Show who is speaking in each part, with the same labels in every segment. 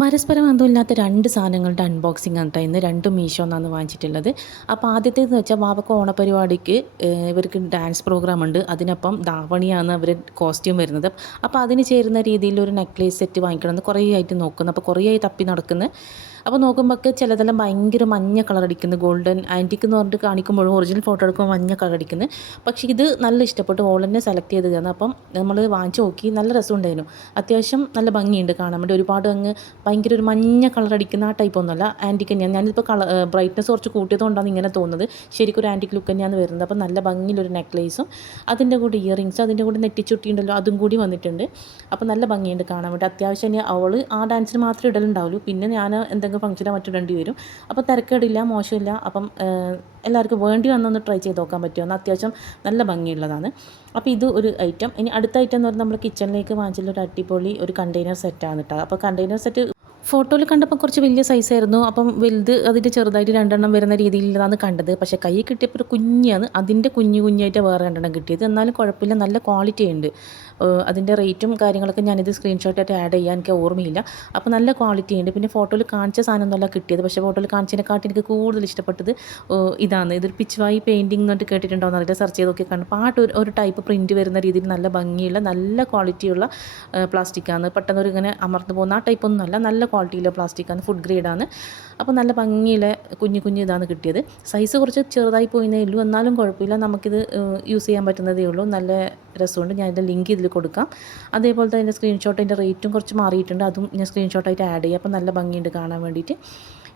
Speaker 1: പരസ്പരം ബന്ധമില്ലാത്ത രണ്ട് സാധനങ്ങളുടെ അൺബോക്സിംഗ് ആണ് ഇന്ന്. രണ്ടും മീഷോ എന്നാണ് വാങ്ങിച്ചിട്ടുള്ളത്. അപ്പോൾ ആദ്യത്തേതെന്ന് വെച്ചാൽ ബാബക്ക് ഓണപരിപാടിക്ക് ഇവർക്ക് ഡാൻസ് പ്രോഗ്രാം ഉണ്ട്. അതിനൊപ്പം ദാവണിയാണ് അവർ കോസ്റ്റ്യൂം വരുന്നത്. അപ്പോൾ അതിന് ചേരുന്ന രീതിയിൽ ഒരു നെക്ലേസ് സെറ്റ് വാങ്ങിക്കണമെന്ന് കുറേ ആയിട്ട് നോക്കുന്നു. അപ്പോൾ കുറേ ആയി തപ്പി നടക്കുന്നു. അപ്പോൾ നോക്കുമ്പോൾ ചിലതെല്ലാം ഭയങ്കര മഞ്ഞ കളർ അടിക്കുന്നത് ഗോൾഡൻ ആന്റിക്ക് എന്ന് പറഞ്ഞിട്ട് കാണിക്കുമ്പോഴും ഒറിജിനൽ ഫോട്ടോ എടുക്കുമ്പോൾ മഞ്ഞ കളർ അടിക്കുന്നത് പക്ഷേ ഇത് നല്ല ഇഷ്ടപ്പെട്ടു. ഓൾ തന്നെ സെലക്ട് ചെയ്ത് തന്നു. അപ്പം നമ്മൾ വാങ്ങിച്ച് നോക്കി നല്ല രസം ഉണ്ടായിരുന്നു. അത്യാവശ്യം നല്ല ഭംഗിയുണ്ട് കാണാൻ വേണ്ടി. ഒരുപാട് അങ്ങ് ഭയങ്കര ഒരു മഞ്ഞ കളർ അടിക്കുന്ന ആ ടൈപ്പ് ഒന്നുമല്ല. ആന്റിക്ക് തന്നെയാണ്. ഞാനിപ്പോൾ കളർ ബ്രൈറ്റ്നസ് കുറച്ച് കൂട്ടിയതുകൊണ്ടാണ് ഇങ്ങനെ തോന്നുന്നത്. ശരിക്കും ഒരു ആന്റിക് ലുക്ക് തന്നെയാണ് വരുന്നത്. അപ്പോൾ നല്ല ഭംഗിയിലൊരു നെക്ലേസും അതിന്റെ കൂടെ ഇയറിങ്സ് അതിന്റെ കൂടെ നെറ്റിച്ചുട്ടി ഉണ്ടല്ലോ അതും കൂടി വന്നിട്ടുണ്ട്. അപ്പോൾ നല്ല ഭംഗിയുണ്ട് കാണാൻ വേണ്ടി. അത്യാവശ്യം തന്നെ അവൾ ആ ഡാൻസിന് മാത്രമേ ഇടലുണ്ടാവുള്ളൂ. പിന്നെ ഞാൻ എന്തെങ്കിലും ഫംഗ്ഷനോ മറ്റു ഇടേണ്ടി വരും അപ്പോൾ തിരക്കേടില്ല മോശമില്ല. അപ്പം എല്ലാവർക്കും വേണ്ടി വന്നൊന്ന് ട്രൈ ചെയ്ത് നോക്കാൻ പറ്റുമെന്ന് അത്യാവശ്യം നല്ല ഭംഗിയുള്ളതാണ്. അപ്പോൾ ഇത് ഒരു ഐറ്റം ഇനി അടുത്ത ഐറ്റം എന്ന് പറഞ്ഞാൽ നമ്മൾ കിച്ചണിലേക്ക് വാങ്ങിച്ചുള്ള ഒരു അടിപൊളി ഒരു കണ്ടെയ്നർ സെറ്റാണ് കേട്ടോ. അപ്പോൾ കണ്ടെയ്നർ സെറ്റ് ഫോട്ടോയിൽ കണ്ടപ്പോൾ കുറച്ച് വലിയ സൈസായിരുന്നു അപ്പം വലുത് അതിന്റെ ചെറുതായിട്ട് രണ്ടെണ്ണം വരുന്ന രീതിയിലാണ് കണ്ടത്. പക്ഷേ കൈ കിട്ടിയപ്പോൾ ഒരു കുഞ്ഞാണ്. അതിന്റെ കുഞ്ഞു കുഞ്ഞായിട്ട് വേറെ രണ്ടെണ്ണം കിട്ടിയത്. എന്നാലും കുഴപ്പമില്ല. നല്ല ക്വാളിറ്റി ഉണ്ട്. അതിന്റെ റേറ്റും കാര്യങ്ങളൊക്കെ ഞാനിത് സ്ക്രീൻഷോട്ടായിട്ട് ആഡ് ചെയ്യാൻ എനിക്ക് ഓർമ്മയില്ല. അപ്പോൾ നല്ല ക്വാളിറ്റി ഉണ്ട്. പിന്നെ ഫോട്ടോയിൽ കാണിച്ച സാധനമൊന്നുമല്ല കിട്ടിയത്. പക്ഷേ ഫോട്ടോയിൽ കാണിച്ചതിനെക്കാട്ടി എനിക്ക് കൂടുതൽ ഇഷ്ടപ്പെട്ടത് ഇതാണ്. ഇതൊരു പിച്ചുവായി പെയിന്റിംഗ് എന്നിട്ട് കേട്ടിട്ടുണ്ടോ എന്നറിയില്ല സെർച്ച് ചെയ്ത് നോക്കി കാണും. പാട്ട് ഒരു ഒരു ടൈപ്പ് പ്രിന്റ് വരുന്ന രീതിയിൽ നല്ല ഭംഗിയുള്ള നല്ല ക്വാളിറ്റിയുള്ള പ്ലാസ്റ്റിക്കാണ് പെട്ടെന്ന് ഒരു ഇങ്ങനെ അമർന്നു പോകുന്ന ആ ടൈപ്പൊന്നും അല്ല നല്ല ക്വാളിറ്റിയുള്ള പ്ലാസ്റ്റിക്കാണ് ഫുഡ് ഗ്രേഡാണ് അപ്പോൾ നല്ല ഭംഗിയുള്ള കുഞ്ഞു കുഞ്ഞു ഇതാണ് കിട്ടിയത്. സൈസ് കുറച്ച് ചെറുതായി പോയിന്നേ ഉള്ളൂ. എന്നാലും കുഴപ്പമില്ല. നമുക്കിത് യൂസ് ചെയ്യാൻ പറ്റുന്നതേ ഉള്ളൂ. നല്ല രസമുണ്ട്. ഞാൻ ഇതിന്റെ ലിങ്ക് ഇതിൽ കൊടുക്കാം. അതേപോലെ തന്നെ അതിന്റെ റേറ്റും കുറച്ച് മാറിയിട്ടുണ്ട്. അതും ഞാൻ സ്ക്രീൻഷോട്ടായിട്ട് ആഡ് ചെയ്യാം. അപ്പോൾ നല്ല ഭംഗിയുണ്ട് കാണാൻ വേണ്ടിയിട്ട്.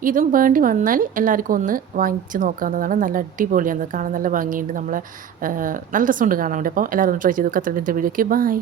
Speaker 1: ഇതും വേണ്ടി വന്നാൽ എല്ലാവർക്കും ഒന്ന് വാങ്ങിച്ച് നോക്കാവുന്നതാണ്. നല്ല അടിപൊളിയാണ്. കാണാൻ നല്ല ഭംഗിയുണ്ട്. നമ്മളെ നല്ല രസമുണ്ട് കാണാൻ വേണ്ടി. അപ്പോൾ എല്ലാവരും ട്രൈ ചെയ്തു കത്തലിന്റെ വീഡിയോയ്ക്ക്. ബൈ